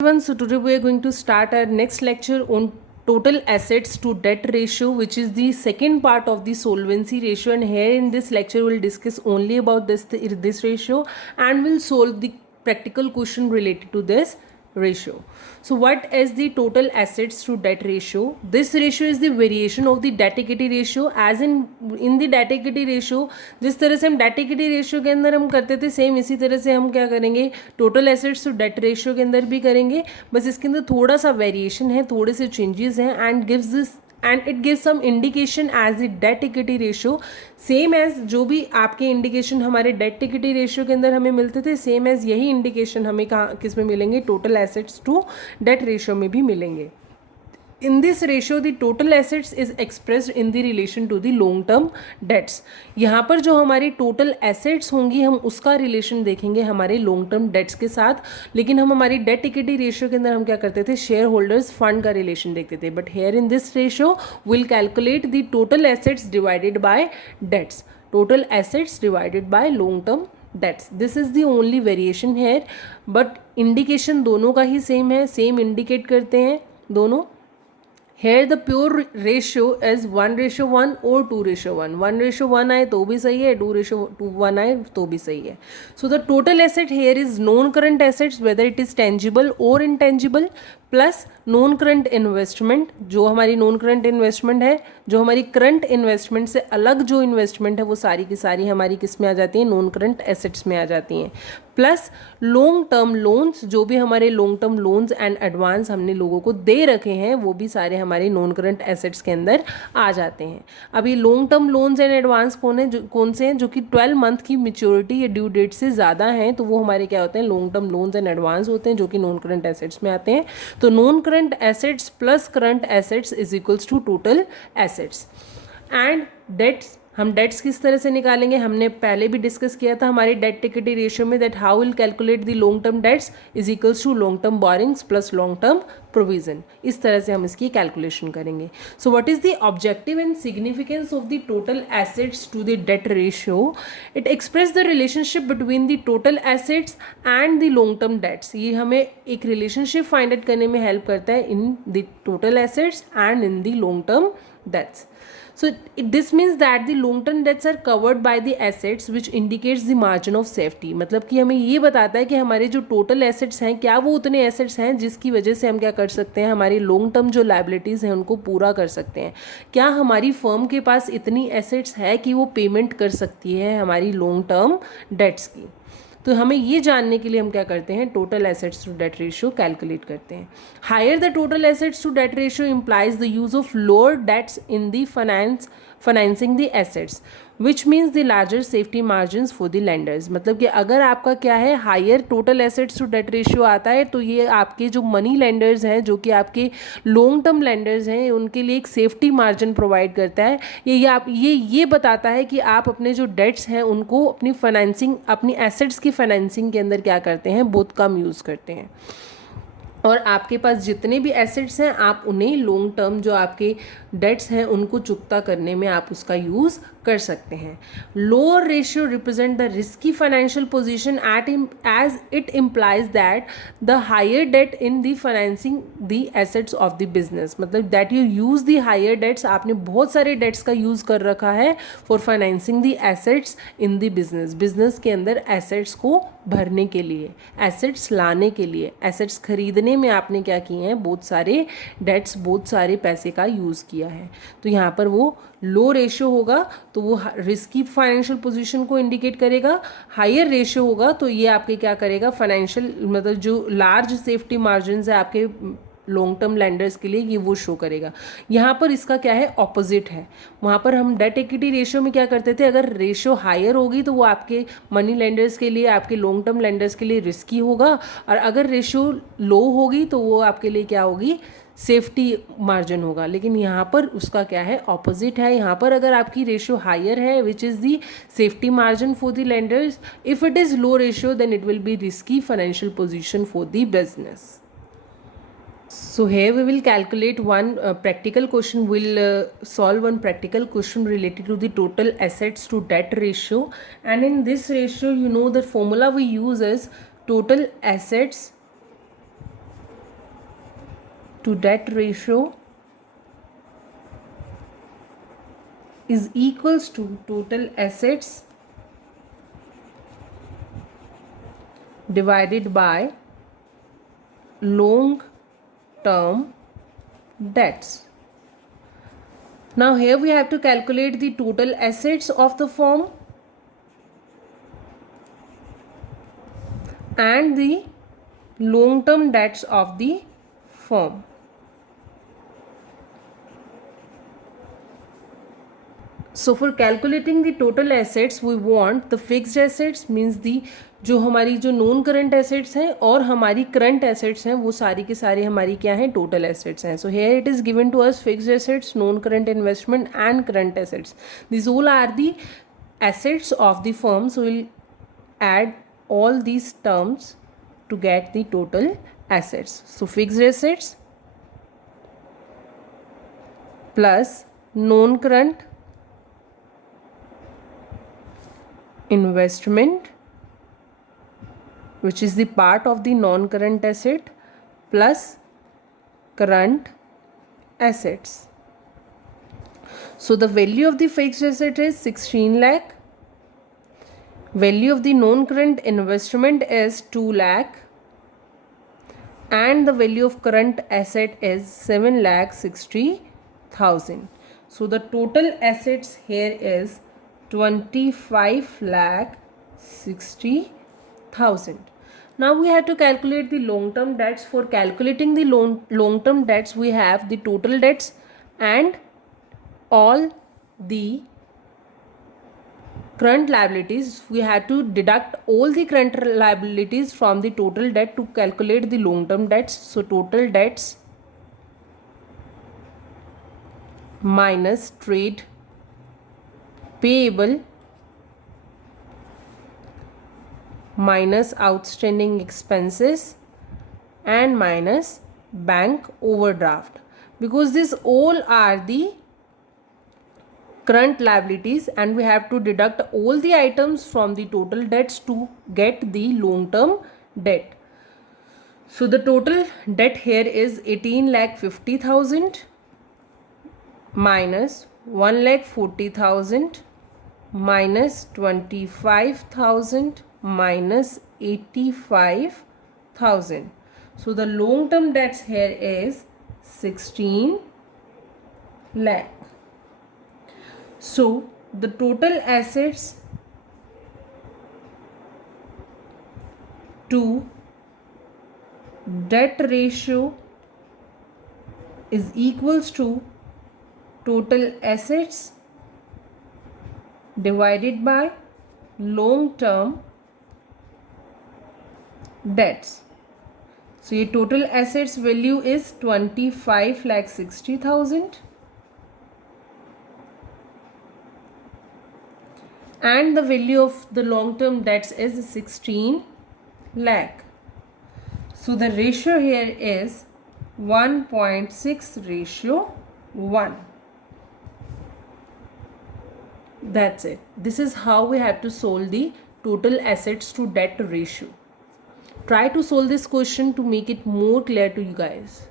Everyone, so today we are going to start our next lecture on total assets to debt ratio, which is the second part of the solvency ratio. And here in this lecture we'll discuss only about this ratio, and we'll solve the practical question related to this ratio. So what is the total assets to debt ratio? This ratio is the variation of the debt equity ratio. As in the debt equity ratio, जिस तरह से हम date equity ratio के अंदर हम करते थे, सेम इसी तरह से हम क्या करेंगे total assets to debt ratio के अंदर भी करेंगे. बस इसके अंदर थोड़ा सा वेरिएशन है, थोड़े से चेंजेस हैं, and it gives some indication as the debt equity ratio, same as जो भी आपके इंडिकेशन हमारे डेट इक्विटी रेशियो के अंदर हमें मिलते थे, सेम एज यही इंडिकेशन हमें कहाँ किस में मिलेंगे, total assets to debt ratio में भी मिलेंगे. In this ratio, the total assets is expressed in the relation to the long term debts. यहाँ पर जो हमारी total assets होंगी हम उसका relation देखेंगे हमारे long term debts के साथ, लेकिन हम हमारी debt equity ratio के अंदर हम क्या करते थे, शेयर होल्डर्स फंड का relation देखते थे. But here in this ratio we'll calculate the total assets divided by debts. Total assets divided by long term debts. This is the only variation here, but indication दोनों का ही same है, same indicate करते हैं दोनों. Here the pure ratio is 1:1 or 2:1. 1:1 आए तो भी सही है, 2:1 आए तो भी सही है. So the total asset here is non current assets, whether it is tangible or intangible, plus non current investment. जो हमारी नॉन करंट इन्वेस्टमेंट है, जो हमारी करंट इन्वेस्टमेंट से अलग जो इन्वेस्टमेंट है, वो सारी की सारी हमारी किस में आ जाती हैं, नॉन करंट एसेट्स में आ जाती हैं. प्लस लॉन्ग टर्म लोन्स, जो भी हमारे long term loans and advance हमने लोगों को दे रखे हैं, वो भी सारे हमारे नॉन करंट एसेट्स के अंदर आ जाते हैं. अभी long term loans and advance कौन से हैं, जो कि 12 मंथ की मेच्योरिटी या ड्यू डेट से ज़्यादा हैं, तो वो हमारे क्या होते हैं, long term loans and advance होते हैं, जो कि नॉन करंट एसेट्स में आते हैं. तो non current assets plus current assets is equals to total assets. And debts, हम डेट्स किस तरह से निकालेंगे, हमने पहले भी डिस्कस किया था हमारी डेट इक्विटी रेशियो में, that how will calculate the long term debts is equals to long term borrowings plus long term provision. इस तरह से हम इसकी कैलकुलेशन करेंगे. So what is the objective and significance of the total assets to the debt ratio? It express the relationship between the total assets and the long term debts. ये हमें एक relationship find out करने में हेल्प करता है in the total assets and in the long term dates. So this means that the long term debts are covered by the assets which indicates the margin of safety. मतलब कि हमें ये बताता है कि हमारे जो टोटल एसेट्स हैं, क्या वो उतने एसेट्स हैं जिसकी वजह से हम क्या कर सकते हैं, हमारी लॉन्ग टर्म जो लायबिलिटीज़ हैं उनको पूरा कर सकते हैं. क्या हमारी फर्म के पास इतनी एसेट्स है कि वो पेमेंट कर सकती है हमारी लॉन्ग टर्म डेट्स की. तो हमें ये जानने के लिए हम क्या करते हैं, total assets to debt ratio calculate करते हैं. Higher the total assets to debt ratio implies the use of lower debts in the financing the assets, which means the larger safety margins for the lenders. मतलब कि अगर आपका क्या है, higher total assets to debt ratio आता है, तो ये आपके जो मनी लेंडर्स हैं, जो कि आपके लॉन्ग टर्म लेंडर्स हैं, उनके लिए एक सेफ्टी मार्जिन प्रोवाइड करता है. ये बताता है कि आप अपने जो डेट्स हैं उनको अपनी फाइनेंसिंग, अपनी एसेट्स की फाइनेंसिंग के अंदर क्या करते हैं, बहुत कम यूज़ करते हैं. और आपके पास जितने भी एसेट्स हैं, आप उन्हें लॉन्ग टर्म जो आपके डेट्स हैं उनको चुकता करने में आप उसका यूज़ कर सकते हैं. Lower ratio represent the risky financial position as it implies that the higher debt in the financing the assets of the business. मतलब that you use the higher debts, आपने बहुत सारे डेट्स का यूज़ कर रखा है for financing the assets in the business. Business के अंदर एसेट्स को भरने के लिए, एसेट्स लाने के लिए, एसेट्स खरीदने में आपने क्या किए हैं, बहुत सारे डेट्स, बहुत सारे पैसे का यूज़ किया है. तो यहाँ पर वो लो रेशियो होगा तो वो रिस्की फाइनेंशियल पोजीशन को इंडिकेट करेगा. हायर रेशियो होगा तो ये आपके क्या करेगा, फाइनेंशियल मतलब जो लार्ज सेफ्टी मार्जिन है आपके लॉन्ग टर्म लेंडर्स के लिए, ये वो शो करेगा. यहाँ पर इसका क्या है, ऑपोजिट है. वहाँ पर हम डेट इक्विटी रेशियो में क्या करते थे, अगर रेशियो हायर होगी तो वो आपके मनी लेंडर्स के लिए, आपके लॉन्ग टर्म लेंडर्स के लिए रिस्की होगा, और अगर रेशियो लो होगी तो वो आपके लिए क्या होगी, सेफ्टी मार्जिन होगा. लेकिन यहाँ पर उसका क्या है, ऑपोजिट है. यहाँ पर अगर आपकी रेशियो हायर है, which is the safety margin for the lenders, if it is low ratio then it will be risky financial position for the business. So here we will calculate one practical question. We'll solve one practical question related to the total assets to debt ratio. And in this ratio, you know the formula we use is total assets to debt ratio is equals to total assets divided by long term debts. Now here we have to calculate the total assets of the firm and the long term debts of the firm. So for calculating the total assets we want the fixed assets means the जो हमारी जो non current assets हैं और हमारी current assets हैं वो सारी के सारी हमारी क्या हैं टोटल एसेट्स हैं. So here it is given to us fixed assets, non current investment and current assets. This all are the assets of the firm. So we'll add all these terms to get the total assets. So fixed assets plus non-current investment, which is the part of the non-current asset, plus current assets. So the value of the fixed asset is 16 lakh. Value of the non-current investment is 2 lakh. And the value of current asset is 7,60,000. So the total assets here is 25,60,000. Now we have to calculate the long-term debts. For calculating the long-term debts, we have the total debts and all the current liabilities. We have to deduct all the current liabilities from the total debt to calculate the long-term debts. So total debts minus trade payable minus outstanding expenses and minus bank overdraft, because these all are the current liabilities and we have to deduct all the items from the total debts to get the long-term debt. So the total debt here is 18,50,000 minus 1,40,000 minus 25,000 minus 85,000. So the long-term debts here is 16 lakh. So the total assets to debt ratio is equals to total assets divided by long-term debts. So your total assets value is 25,60,000 and the value of the long-term debts is 16 lakh. So the ratio here is 1.6:1. That's it. This is how we have to solve the total assets to debt ratio. Try to solve this question to make it more clear to you guys.